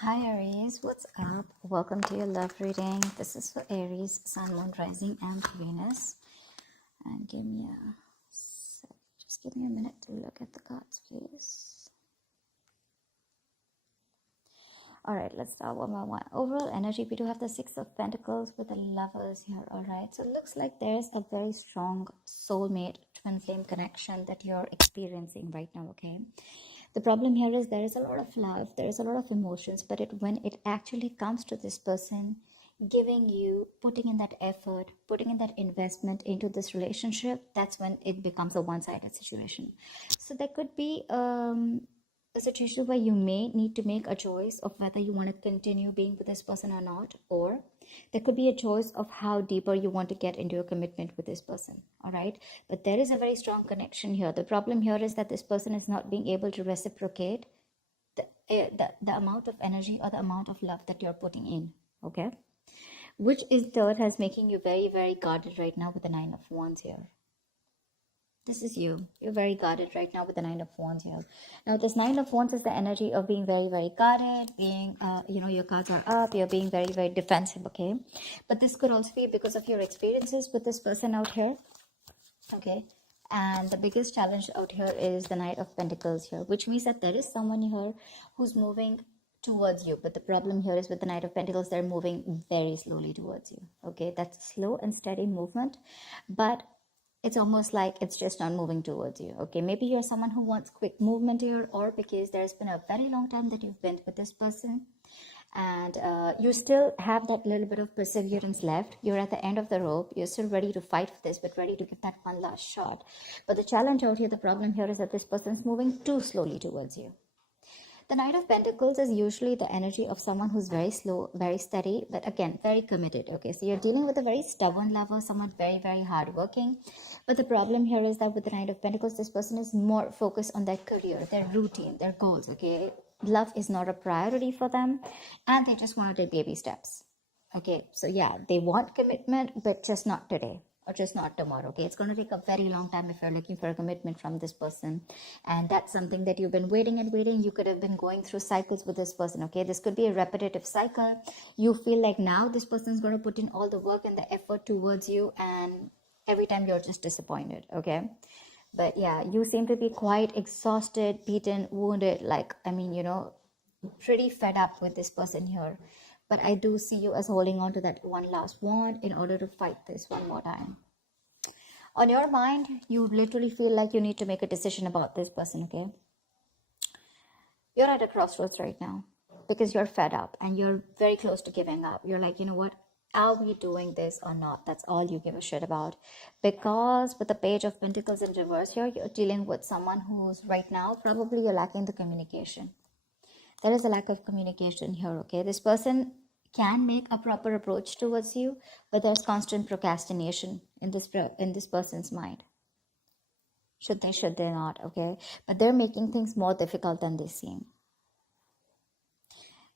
Hi Aries, what's up? Welcome to your love reading. This is for Aries, Sun, Moon, Rising, and Venus. And give me a sec. Just give me a minute to look at the cards, please. Alright, let's start one by one. Overall energy, we do have the Six of Pentacles with the Lovers here. Alright, so it looks like there's a very strong soulmate twin flame connection that you're experiencing right now, okay? The problem here is there is a lot of love, there is a lot of emotions, but when it actually comes to this person giving you, putting in that effort, putting in that investment into this relationship, that's when it becomes a one-sided situation. So there could be a situation where you may need to make a choice of whether you want to continue being with this person or not, or there could be a choice of how deeper you want to get into a commitment with this person. All right, but there is a very strong connection here. The problem here is that this person is not being able to reciprocate the amount of energy or the amount of love that you're putting in, okay, which is third has making you very, very guarded right now with the Nine of Wands here. This is you. You're very guarded right now with the Nine of Wands here. Now, this Nine of Wands is the energy of being very, very guarded, being, your cards are up, you're being very, very defensive, okay? But this could also be because of your experiences with this person out here, okay? And the biggest challenge out here is the Knight of Pentacles here, which means that there is someone here who's moving towards you. But the problem here is with the Knight of Pentacles, they're moving very slowly towards you, okay? That's slow and steady movement, but it's almost like it's just not moving towards you, okay? Maybe you're someone who wants quick movement here, or because there's been a very long time that you've been with this person and you still have that little bit of perseverance left. You're at the end of the rope, you're still ready to fight for this, but ready to give that one last shot. But the challenge out here, the problem here is that this person's moving too slowly towards you. The Knight of Pentacles is usually the energy of someone who's very slow, very steady, but again, very committed. Okay, so you're dealing with a very stubborn lover, someone very, very hardworking. But the problem here is that with the Knight of Pentacles, this person is more focused on their career, their routine, their goals. Okay, love is not a priority for them, and they just want to take baby steps. Okay, so yeah, they want commitment, but just not today or just not tomorrow. Okay, it's going to take a very long time if you're looking for a commitment from this person, and that's something that you've been waiting and waiting. You could have been going through cycles with this person. Okay, this could be a repetitive cycle. You feel like now this person's going to put in all the work and the effort towards you, and every time you're just disappointed. Okay, but yeah, you seem to be quite exhausted, beaten, wounded, like, I mean, pretty fed up with this person here. But I do see you as holding on to that one last wand in order to fight this one more time. On your mind, you literally feel like you need to make a decision about this person, okay? You're at a crossroads right now because you're fed up and you're very close to giving up. You're like, you know what? Are we doing this or not? That's all you give a shit about. Because with the Page of Pentacles in reverse here, you're dealing with someone who's right now, probably you're lacking the communication. There is a lack of communication here, okay? This person can make a proper approach towards you, but there's constant procrastination in this person's mind. Should they not, okay? But they're making things more difficult than they seem.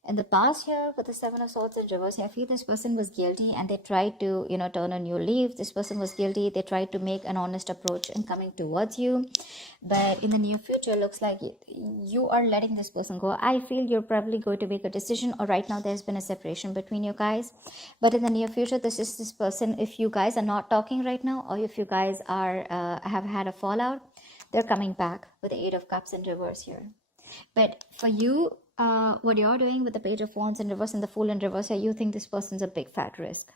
In the past here, with the Seven of Swords in reverse, I feel this person was guilty and they tried to, turn a new leaf. This person was guilty. They tried to make an honest approach in coming towards you. But in the near future, looks like you are letting this person go. I feel you're probably going to make a decision, or right now there's been a separation between you guys. But in the near future, this person, if you guys are not talking right now, or if you guys are have had a fallout, they're coming back with the Eight of Cups in reverse here. But for you, what you're doing with the Page of Wands in reverse and the Fool in reverse, you think this person's a big fat risk.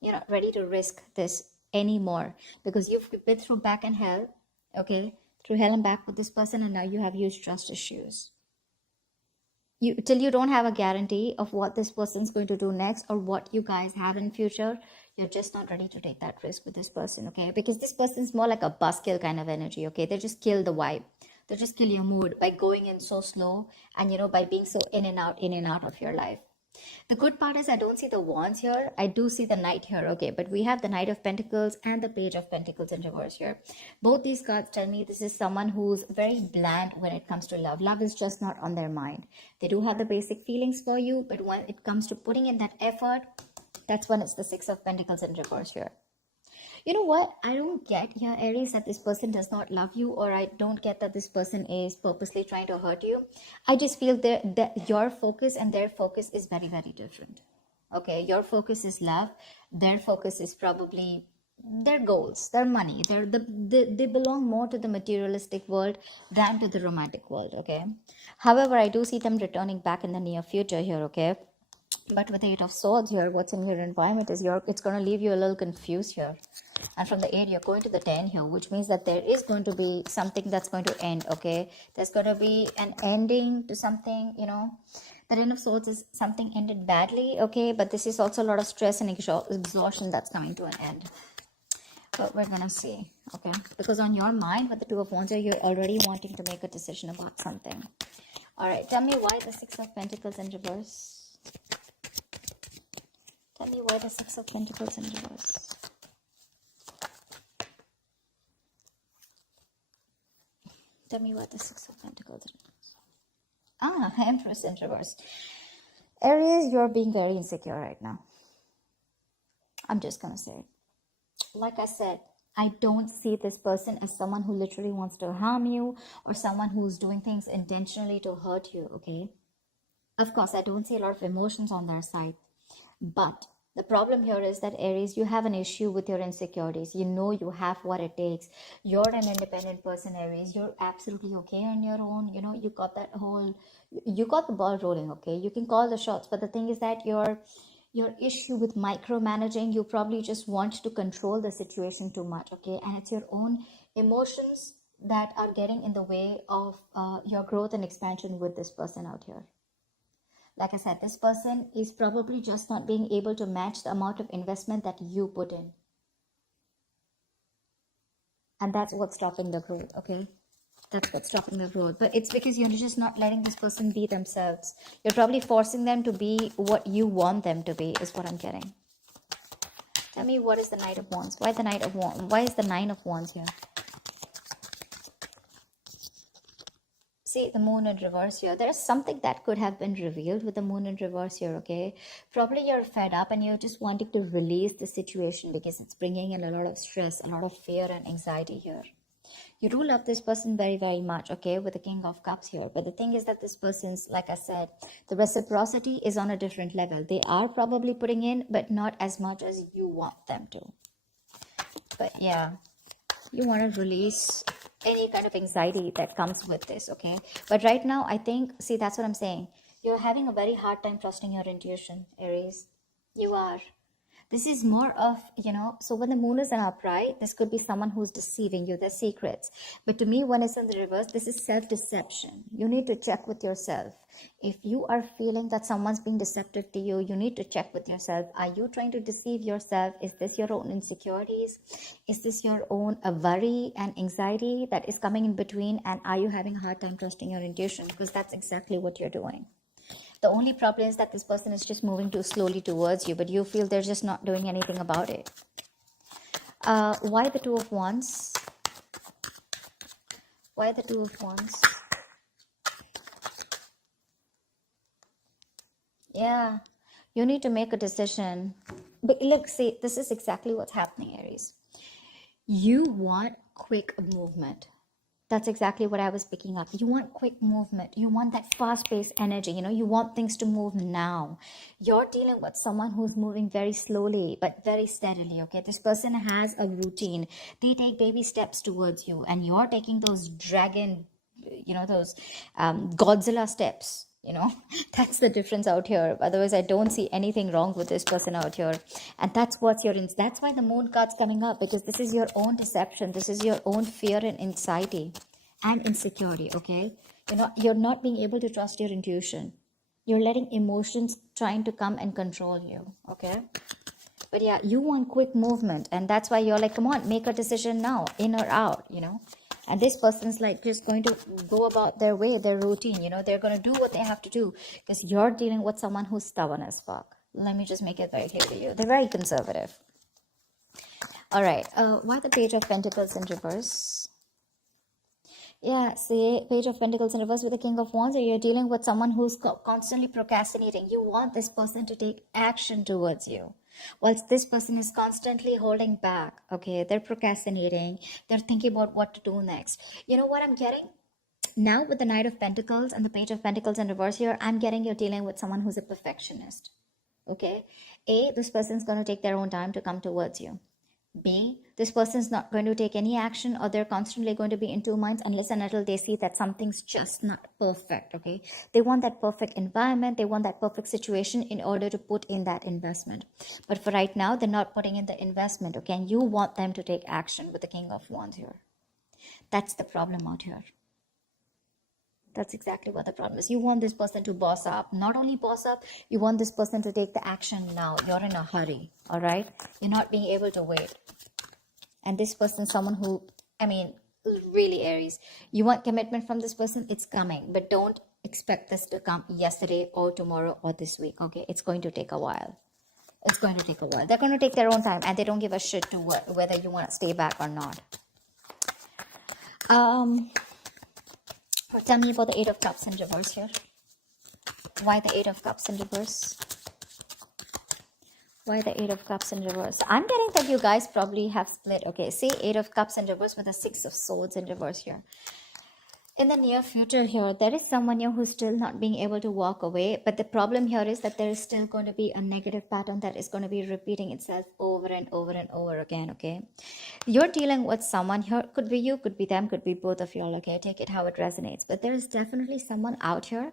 You're not ready to risk this anymore because you've been through back and hell, okay, through hell and back with this person, and now you have huge trust issues. Till you don't have a guarantee of what this person's going to do next or what you guys have in future, you're just not ready to take that risk with this person, okay? Because this person's more like a buzzkill kind of energy, okay? They just kill the vibe. They just kill your mood by going in so slow and, by being so in and out of your life. The good part is I don't see the wands here. I do see the knight here, okay? But we have the Knight of Pentacles and the Page of Pentacles in reverse here. Both these cards tell me this is someone who's very bland when it comes to love. Love is just not on their mind. They do have the basic feelings for you, but when it comes to putting in that effort, that's when it's the Six of Pentacles in reverse here. You know what? I don't get here, Aries, that this person does not love you, or I don't get that this person is purposely trying to hurt you. I just feel that your focus and their focus is very, very different. Okay, your focus is love. Their focus is probably their goals, their money. They belong more to the materialistic world than to the romantic world. Okay. However, I do see them returning back in the near future here. Okay. But with the Eight of Swords here, what's in your environment is it's going to leave you a little confused here. And from the 8, you're going to the 10 here, which means that there is going to be something that's going to end, okay? There's going to be an ending to something, you know. The Ten of Swords is something ended badly, okay? But this is also a lot of stress and exhaustion that's coming to an end. But we're going to see, okay? Because on your mind, with the Two of Wands here, you're already wanting to make a decision about something. All right, tell me why the Six of Pentacles in reverse. Tell me why the Six of Pentacles in reverse. Tell me why the Six of Pentacles in reverse. Empress in reverse. Aries, you're being very insecure right now. I'm just going to say it. Like I said, I don't see this person as someone who literally wants to harm you or someone who's doing things intentionally to hurt you, okay? Of course, I don't see a lot of emotions on their side. But the problem here is that, Aries, you have an issue with your insecurities. You know you have what it takes. You're an independent person, Aries. You're absolutely okay on your own. You know, you got the ball rolling, okay? You can call the shots. But the thing is that your issue with micromanaging, you probably just want to control the situation too much, okay? And it's your own emotions that are getting in the way of your growth and expansion with this person out here. Like I said, this person is probably just not being able to match the amount of investment that you put in. And that's what's stopping the growth, okay? That's what's stopping the growth. But it's because you're just not letting this person be themselves. You're probably forcing them to be what you want them to be, is what I'm getting. Tell me, what is the Knight of Wands? Why the Knight of Wands? Why is the Nine of Wands here? See, the Moon in reverse here. There is something that could have been revealed with the Moon in reverse here, okay? Probably you're fed up and you're just wanting to release the situation because it's bringing in a lot of stress, a lot of fear and anxiety here. You do love this person very, very much, okay, with the King of Cups here. But the thing is that this person's, like I said, the reciprocity is on a different level. They are probably putting in, but not as much as you want them to. But yeah, you want to release any kind of anxiety that comes with this, okay? But right now, I think, see, that's what I'm saying. You're having a very hard time trusting your intuition, Aries. You are. This is more of, you know, so when the Moon is in upright, this could be someone who's deceiving you, their secrets. But to me, when it's in the reverse, this is self-deception. You need to check with yourself. If you are feeling that someone's being deceptive to you, you need to check with yourself. Are you trying to deceive yourself? Is this your own insecurities? Is this your own worry and anxiety that is coming in between? And are you having a hard time trusting your intuition? Because that's exactly what you're doing. The only problem is that this person is just moving too slowly towards you, but you feel they're just not doing anything about it. Why the Two of Wands? Why the Two of Wands? Yeah, you need to make a decision. But look, see, this is exactly what's happening, Aries. You want quick movement. That's exactly what I was picking up. You want quick movement. You want that fast-paced energy. You know, you want things to move now. You're dealing with someone who's moving very slowly, but very steadily, okay? This person has a routine. They take baby steps towards you, and you're taking those dragon, you know, those Godzilla steps. You know, that's the difference out here. Otherwise, I don't see anything wrong with this person out here. And that's what's that's why the Moon card's coming up, because this is your own deception. This is your own fear and anxiety and insecurity, okay? You know, you're not being able to trust your intuition. You're letting emotions trying to come and control you, okay? But yeah, you want quick movement. And that's why you're like, come on, make a decision now, in or out, you know? And this person's like just going to go about their way, their routine. You know, they're going to do what they have to do because you're dealing with someone who's stubborn as fuck. Let me just make it very clear to you. They're very conservative. All right. Why the Page of Pentacles in reverse? Yeah, see, Page of Pentacles in reverse with the King of Wands, or you're dealing with someone who's constantly procrastinating. You want this person to take action towards you, whilst this person is constantly holding back. Okay, they're procrastinating. They're thinking about what to do next. You know what I'm getting? Now with the Knight of Pentacles and the Page of Pentacles in reverse here, I'm getting you're dealing with someone who's a perfectionist. Okay, this person's going to take their own time to come towards you. B, this person's not going to take any action, or they're constantly going to be in two minds unless and until they see that something's just not perfect. Okay, they want that perfect environment, they want that perfect situation in order to put in that investment. But for right now, they're not putting in the investment. Okay, and you want them to take action with the King of Wands here. That's the problem out here. That's exactly what the problem is. You want this person to boss up. Not only boss up, you want this person to take the action now. You're in a hurry, all right? You're not being able to wait. And this person, someone who, I mean, really Aries, you want commitment from this person, it's coming. But don't expect this to come yesterday or tomorrow or this week, okay? It's going to take a while. It's going to take a while. They're going to take their own time, and they don't give a shit to whether you want to stay back or not. Tell me about the Eight of Cups in reverse here. Why the Eight of Cups in reverse? Why the Eight of Cups in reverse? I'm getting that you guys probably have split. Okay, see Eight of Cups in reverse with the Six of Swords in reverse here. In the near future here, there is someone here who's still not being able to walk away. But the problem here is that there is still going to be a negative pattern that is going to be repeating itself over and over and over again, okay? You're dealing with someone here. Could be you, could be them, could be both of y'all, okay? Take it how it resonates. But there is definitely someone out here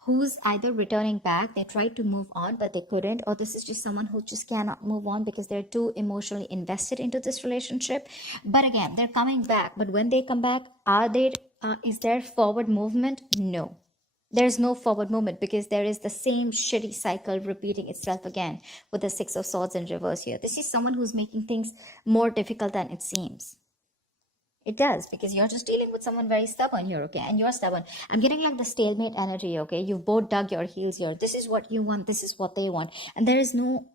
who's either returning back, they tried to move on but they couldn't, or this is just someone who just cannot move on because they're too emotionally invested into this relationship. But again, they're coming back. But when they come back, is there forward movement? No, there's no forward movement, because there is the same shitty cycle repeating itself again with the Six of Swords in reverse here. This is someone who's making things more difficult than it seems. It does, because you're just dealing with someone very stubborn here, okay? And you're stubborn. I'm getting like the stalemate energy, okay? You've both dug your heels here. This is what you want. This is what they want. And there is no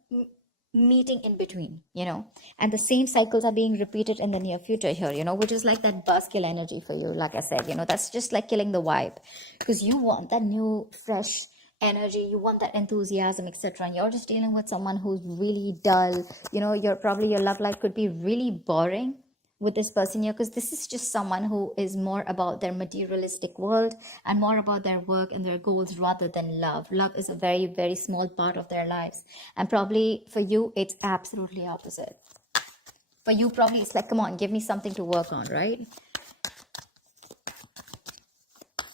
meeting in between, you know? And the same cycles are being repeated in the near future here, you know, which is like that buzzkill energy for you, like I said, you know? That's just like killing the vibe, because you want that new, fresh energy, you want that enthusiasm, etc. And you're just dealing with someone who's really dull, you know? Your love life could be really boring with this person here, because this is just someone who is more about their materialistic world and more about their work and their goals rather than love. Love is a very, very small part of their lives, and probably for you it's absolutely opposite. For you, probably it's like, come on, give me something to work on, right?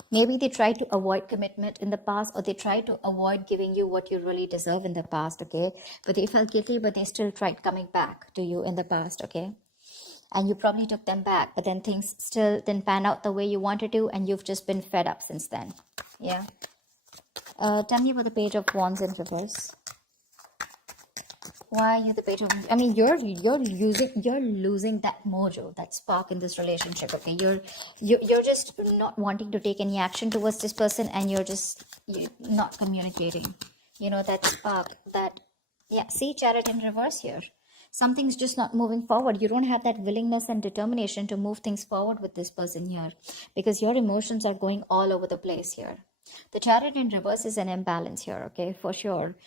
Maybe they tried to avoid commitment in the past, or they tried to avoid giving you what you really deserve in the past, okay? But they felt guilty, but they still tried coming back to you in the past, okay? And you probably took them back, but then things still didn't pan out the way you wanted to, and you've just been fed up since then. Yeah. Tell me about the Page of Wands in reverse. Why are you the Page of Wands? I mean, you're losing that mojo, that spark in this relationship. Okay, you're just not wanting to take any action towards this person, and you're not communicating. You know, that spark, that, yeah. See, Chariot in reverse here. Something's just not moving forward. You don't have that willingness and determination to move things forward with this person here, because your emotions are going all over the place here. The Chariot in reverse is an imbalance here, okay, for sure.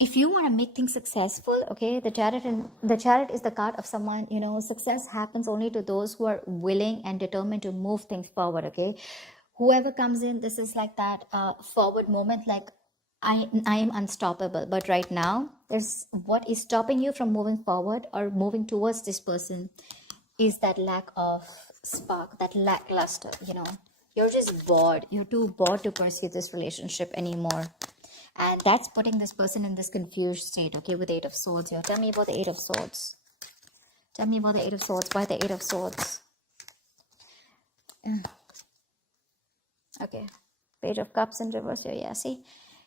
If you want to make things successful, okay, the Chariot is the card of someone, you know, success happens only to those who are willing and determined to move things forward, okay? Whoever comes in, this is like that forward moment, like, I am unstoppable. But right now, there's what is stopping you from moving forward or moving towards this person is that lack of spark, that lackluster, you know. You're just bored. You're too bored to pursue this relationship anymore. And that's putting this person in this confused state, okay, with Eight of Swords here. Tell me about the Eight of Swords. Tell me about the Eight of Swords. Why the Eight of Swords? Okay. Page of Cups in reverse here. Yeah, see?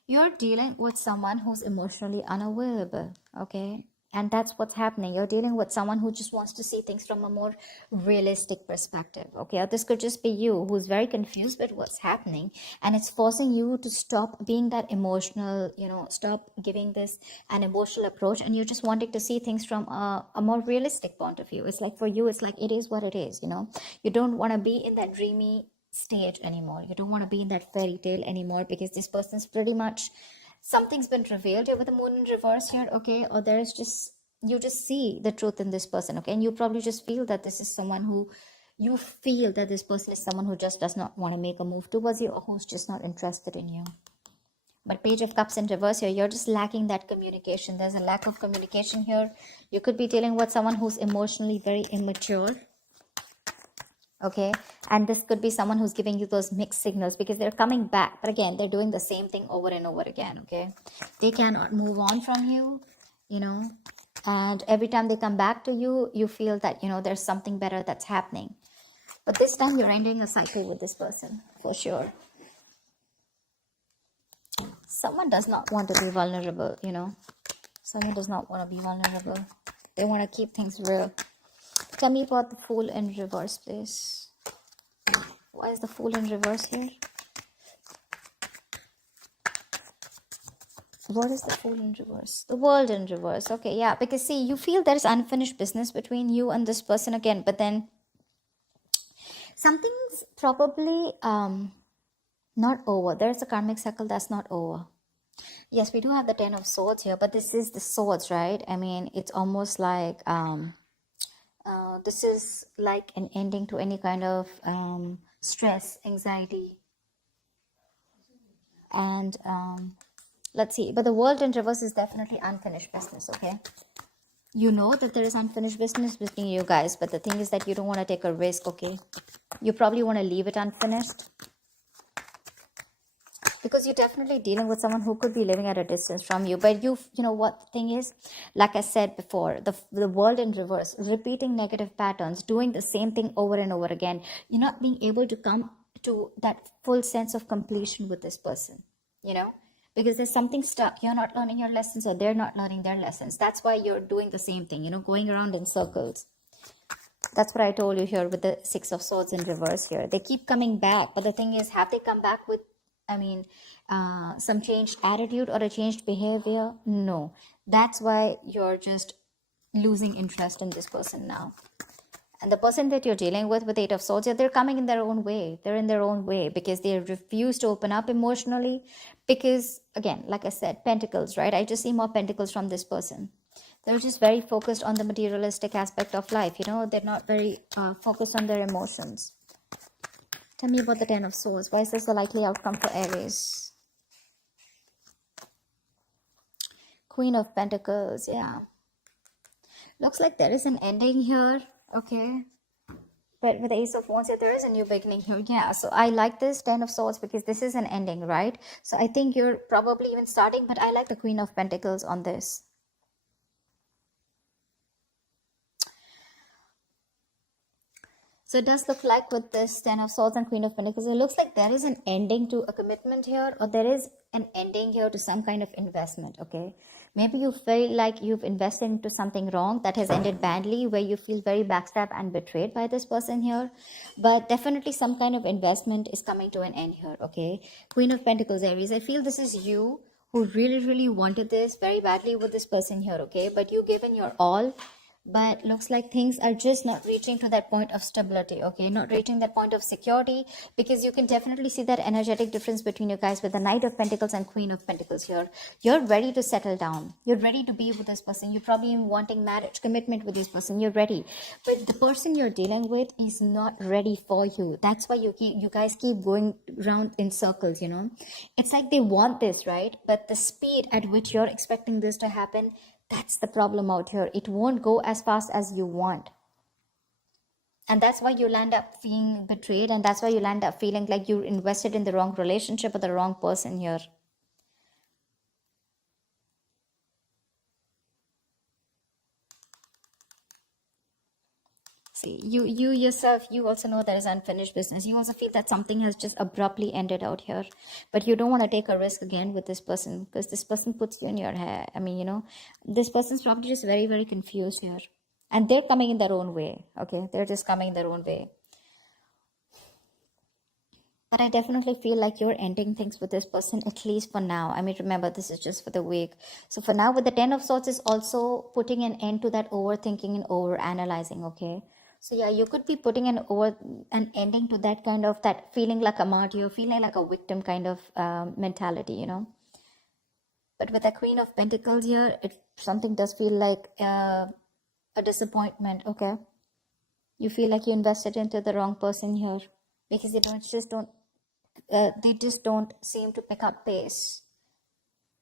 You're dealing with someone who's emotionally unavailable, okay? And that's what's happening. You're dealing with someone who just wants to see things from a more realistic perspective. Okay, or this could just be you who's very confused with what's happening, and it's forcing you to stop being that emotional, stop giving this an emotional approach, and you're just wanting to see things from a more realistic point of view. It's like for you, it's like it is what it is. You don't want to be in that dreamy stage anymore. You don't want to be in that fairy tale anymore, because this person's pretty much, something's been revealed here with the moon in reverse here, okay? Or there's just, you just see the truth in this person, okay? And you probably just feel that this is someone who, you feel that this person is someone who just does not want to make a move towards you, or who's just not interested in you. But Page of Cups in reverse here, you're just lacking that communication. There's a lack of communication here. You could be dealing with someone who's emotionally very immature, okay? And this could be someone who's giving you those mixed signals, because they're coming back, but again, they're doing the same thing over and over again, okay? They cannot move on from you, and every time they come back to you, you feel that, there's something better that's happening. But this time you're ending a cycle with this person, for sure. Someone does not want to be vulnerable, Someone does not want to be vulnerable. They want to keep things real. Tell me about the Fool in reverse, please. Why is the Fool in reverse here? What is the Fool in reverse? The World in reverse. Okay, yeah, because see, you feel there's unfinished business between you and this person again, but then something's probably not over. There's a karmic cycle that's not over. Yes, we do have the Ten of Swords here, but this is the swords, right? I mean, it's almost like this is like an ending to any kind of stress, anxiety, and let's see. But the World in reverse is definitely unfinished business, okay? You know that there is unfinished business between you guys, but the thing is that you don't want to take a risk, okay? You probably want to leave it unfinished, because you're definitely dealing with someone who could be living at a distance from you. But you know what the thing is, like I said before, the World in reverse, repeating negative patterns, doing the same thing over and over again. You're not being able to come to that full sense of completion with this person, because there's something stuck. You're not learning your lessons, or they're not learning their lessons. That's why you're doing the same thing, going around in circles. That's what I told you here with the Six of Swords in reverse here. They keep coming back, but the thing is, have they come back with, some changed attitude or a changed behavior? No. That's why you're just losing interest in this person now. And the person that you're dealing with the Eight of Swords, they're coming in their own way. They're in their own way, because they refuse to open up emotionally. Because, again, like I said, Pentacles, right? I just see more Pentacles from this person. They're just very focused on the materialistic aspect of life, They're not very focused on their emotions. Tell me about the Ten of Swords. Why is this the likely outcome for Aries? Queen of Pentacles, yeah. Looks like there is an ending here, okay? But with the Ace of Wands, there is a new beginning here. Yeah, so I like this Ten of Swords, because this is an ending, right? So I think you're probably even starting, but I like the Queen of Pentacles on this. So it does look like with this Ten of Swords and Queen of Pentacles, it looks like there is an ending to a commitment here, or there is an ending here to some kind of investment, okay? Maybe you feel like you've invested into something wrong that has ended badly, where you feel very backstabbed and betrayed by this person here. But definitely some kind of investment is coming to an end here, okay? Queen of Pentacles, Aries, I feel this is you who really, really wanted this very badly with this person here, okay? But you've given your all. But looks like things are just not reaching to that point of stability, okay? Not reaching that point of security, because you can definitely see that energetic difference between you guys with the Knight of Pentacles and Queen of Pentacles here. You're ready to settle down. You're ready to be with this person. You're probably wanting marriage, commitment with this person. You're ready. But the person you're dealing with is not ready for you. That's why you guys keep going around in circles, It's like they want this, right? But the speed at which you're expecting this to happen, that's the problem out here. It won't go as fast as you want. And that's why you'll end up being betrayed. And that's why you'll end up feeling like you're invested in the wrong relationship with the wrong person here. See, you yourself, you also know there is unfinished business. You also feel that something has just abruptly ended out here, but you don't want to take a risk again with this person because this person puts you in your hair. I mean, this person's probably just very, very confused here, and they're coming in their own way. Okay, they're just coming in their own way. But I definitely feel like you're ending things with this person, at least for now. I mean, remember, this is just for the week. So for now, with the Ten of Swords is also putting an end to that overthinking and over analyzing, okay? So yeah, you could be putting an ending to that kind of, that feeling like a martyr, feeling like a victim kind of mentality. But with the Queen of Pentacles here, something does feel like a disappointment, okay? You feel like you invested into the wrong person here because they just don't seem to pick up pace,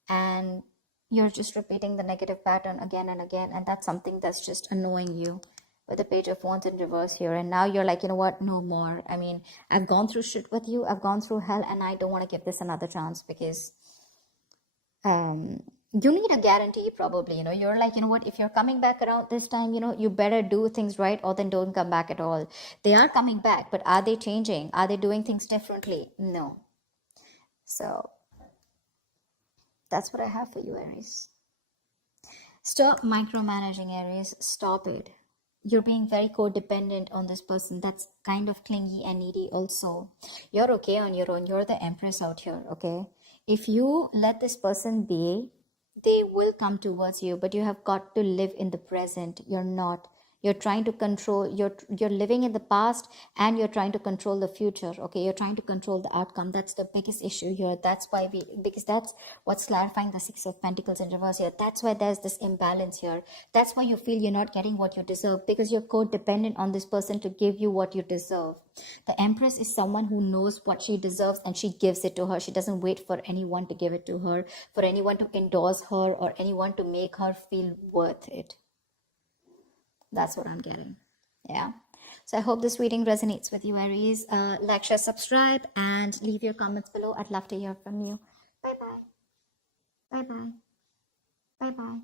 and you're just repeating the negative pattern again and again, and that's something that's just annoying you with the Page of Wands in reverse here. And now you're like, you know what, no more. I mean, I've gone through shit with you, I've gone through hell, and I don't want to give this another chance because you need a guarantee probably. You're like, you know what, if you're coming back around this time, you better do things right, or then don't come back at all. They are coming back, but are they changing? Are they doing things differently? No. So that's what I have for you, Aries. Stop micromanaging, Aries. Stop it. You're being very codependent on this person. That's kind of clingy and needy also. You're okay on your own. You're the Empress out here, okay? If you let this person be, they will come towards you, but you have got to live in the present. You're not. You're trying to control, you're living in the past, and you're trying to control the future, okay? You're trying to control the outcome. That's the biggest issue here. Because that's what's clarifying the Six of Pentacles in reverse here. That's why there's this imbalance here. That's why you feel you're not getting what you deserve, because you're codependent on this person to give you what you deserve. The Empress is someone who knows what she deserves, and she gives it to her. She doesn't wait for anyone to give it to her, for anyone to endorse her, or anyone to make her feel worth it. That's what I'm getting. Yeah. So I hope this reading resonates with you, Aries. Like, share, subscribe, and leave your comments below. I'd love to hear from you. Bye-bye. Bye-bye. Bye-bye.